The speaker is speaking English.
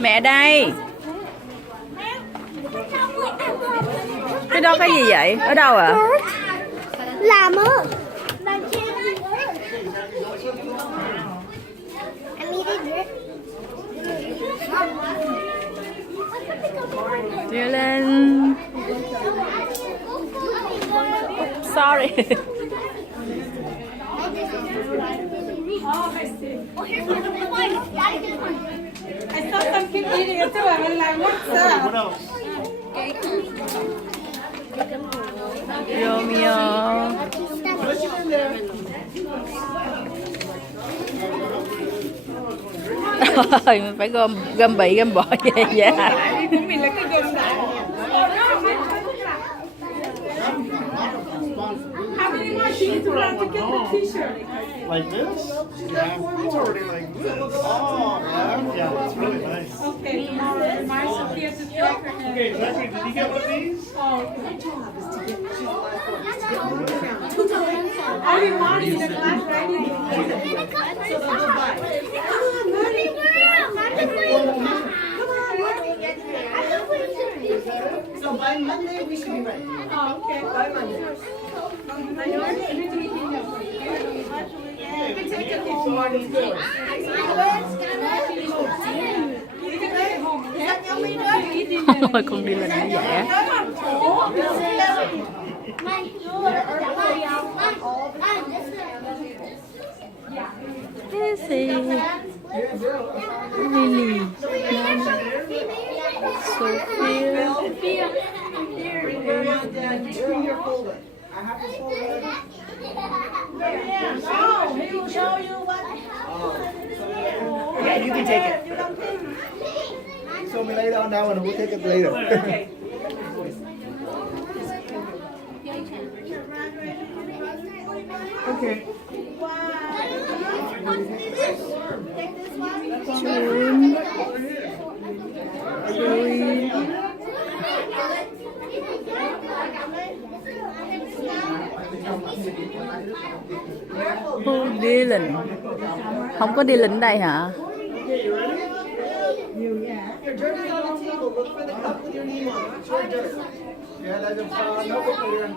Mẹ đây. Cái đó cái gì vậy? Ở đâu ạ? Làm á. Dylan. Sorry. I saw some people eating it too. I was like, what's up? Romeo. Mình phải gom bị gom bỏ về dạ. Mình lấy cái gồm lại. How many more sheets do we have to get the t-shirt? Like this? Yeah, it's already like this. Oh, yeah, it's really nice. Okay, my Sophia just broke her head. Okay, Zachary, did you get one of these? Oh, I mean, Marty in the class, So by Monday we should be ready. Oh, okay. By Monday. You can take it home, Marty. You can take it home, okay? Thôi con đi lên nó dạ. This is Lily. Sophia. Your folder. I have this folder. He will show you what. Yeah, you can take it. So we lay down now and we'll take it later. Okay. Okay. June. Dylan. Không có Dylan đây hả? Your journal's on the table. Look for the cup with your name on it. It's your journal. Yeah, that's a notebook later.